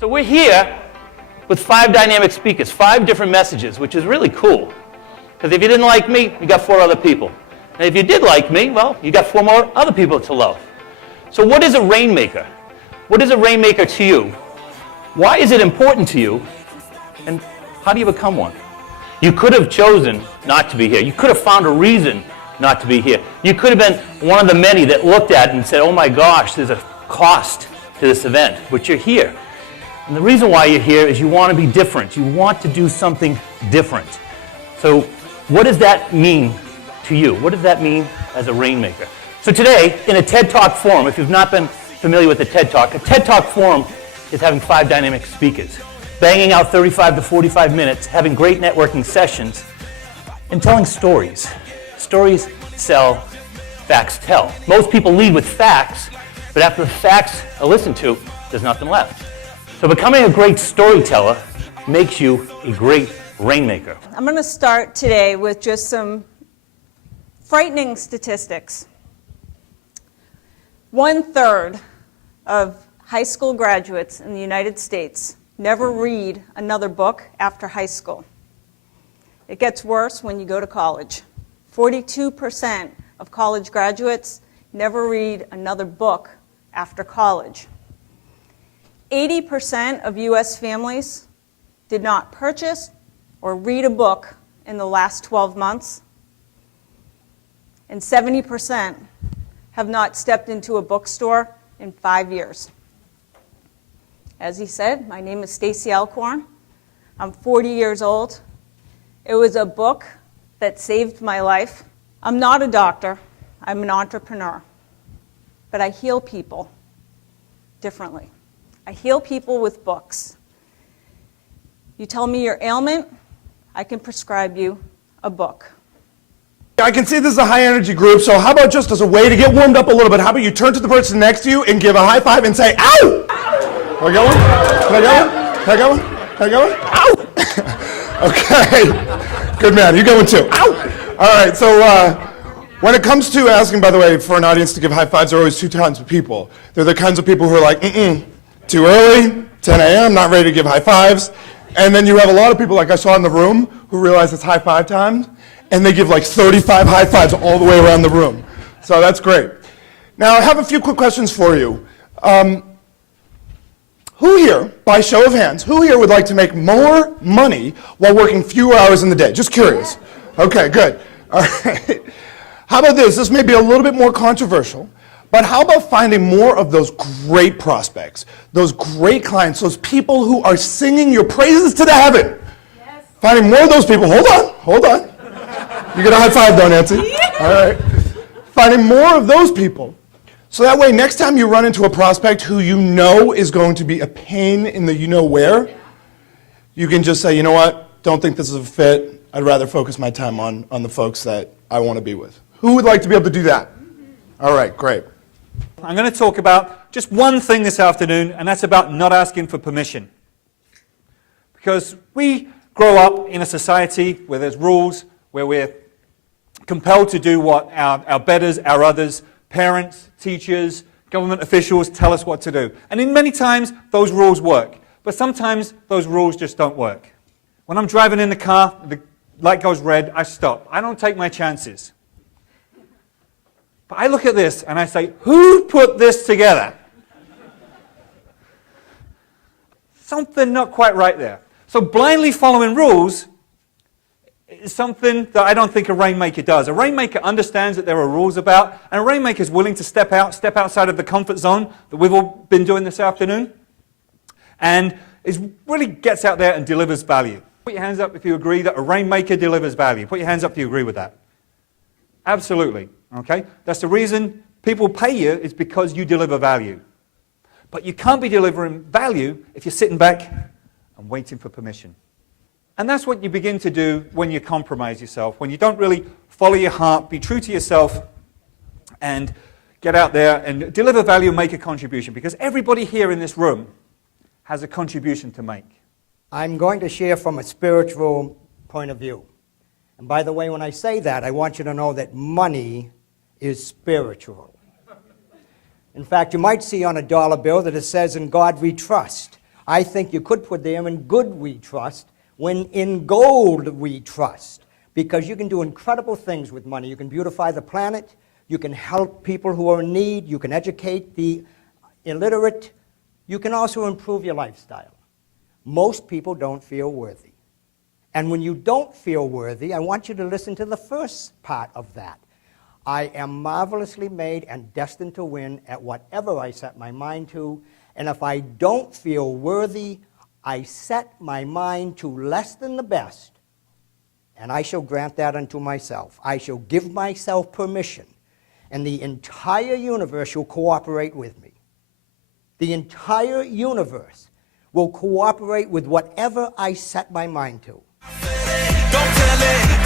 So we're here with 5 dynamic speakers, 5 different messages, which is really cool. Because if you didn't like me, you got 4 other people. And if you did like me, well, you got 4 more other people to love. So what is a Rainmaker? What is a Rainmaker to you? Why is it important to you? And how do you become one? You could have chosen not to be here. You could have found a reason not to be here. You could have been one of the many that looked at it and said, oh my gosh, there's a cost to this event. But you're here. And the reason why you're here is you want to be different. You want to do something different. So what does that mean to you? What does that mean as a Rainmaker? So today, in a TED Talk forum, if you've not been familiar with a TED Talk forum is having 5 dynamic speakers, banging out 35 to 45 minutes, having great networking sessions, and telling stories. Stories sell, facts tell. Most people lead with facts, but after the facts are listened to, there's nothing left. So becoming a great storyteller makes you a great Rainmaker. I'm going to start today with just some frightening statistics. 1/3 of high school graduates in the United States never read another book after high school. It gets worse when you go to college. 42% of college graduates never read another book after college. 80% of U.S. families did not purchase or read a book in the last 12 months. And 70% have not stepped into a bookstore in 5 years. As he said, my name is Stacy Alcorn. I'm 40 years old. It was a book that saved my life. I'm not a doctor. I'm an entrepreneur. But I heal people differently. I heal people with books. You tell me your ailment, I can prescribe you a book. I can see this is a high-energy group, so how about just as a way to get warmed up a little bit, how about you turn to the person next to you and give a high five and say, ow! Can I get one? Can I get one? Can I get one? Can I get one? Ow! Okay. Good man. You get one too. Ow! All right, so when it comes to asking, by the way, for an audience to give high fives, there are always 2 kinds of people. They're the kinds of people who are like, too early, 10 a.m., not ready to give high fives. And then you have a lot of people, like I saw in the room, who realize it's high five time, and they give like 35 high fives all the way around the room. So that's great. Now, I have a few quick questions for you. Who here, by show of hands, who here would like to make more money while working fewer hours in the day? Just curious. Okay, good. All right. How about this? This may be a little bit more controversial, but how about finding more of those great prospects, those great clients, those people who are singing your praises to the heaven? Yes. Finding more of those people. Hold on. You get a high five though, Nancy. All right. Finding more of those people. So that way, next time you run into a prospect who you know is going to be a pain in the you-know-where, you can just say, you know what, don't think this is a fit. I'd rather focus my time on the folks that I want to be with. Who would like to be able to do that? All right, great. I'm going to talk about just one thing this afternoon, and that's about not asking for permission. Because we grow up in a society where there's rules, where we're compelled to do what our betters, our others, parents, teachers, government officials tell us what to do. And in many times, those rules work. But sometimes, those rules just don't work. When I'm driving in the car, the light goes red, I stop. I don't take my chances. But I look at this and I say, who put this together? Something not quite right there. So blindly following rules is something that I don't think a Rainmaker does. A Rainmaker understands that there are rules about, and a Rainmaker is willing to step outside of the comfort zone that we've all been doing this afternoon, and really gets out there and delivers value. Put your hands up if you agree that a Rainmaker delivers value. Put your hands up if you agree with that. Absolutely. Okay? That's the reason people pay you, is because you deliver value. But you can't be delivering value if you're sitting back and waiting for permission. And that's what you begin to do when you compromise yourself, when you don't really follow your heart, be true to yourself, and get out there and deliver value and make a contribution. Because everybody here in this room has a contribution to make. I'm going to share from a spiritual point of view. And by the way, when I say that, I want you to know that money is spiritual. In fact, you might see on a dollar bill that it says, "In God we trust." I think you could put there, in good we trust, when in gold we trust. Because you can do incredible things with money. You can beautify the planet. You can help people who are in need. You can educate the illiterate. You can also improve your lifestyle. Most people don't feel worthy. And when you don't feel worthy, I want you to listen to the first part of that. I am marvelously made and destined to win at whatever I set my mind to. And if I don't feel worthy, I set my mind to less than the best. And I shall grant that unto myself. I shall give myself permission. And the entire universe will cooperate with me. The entire universe will cooperate with whatever I set my mind to. Don't tell it.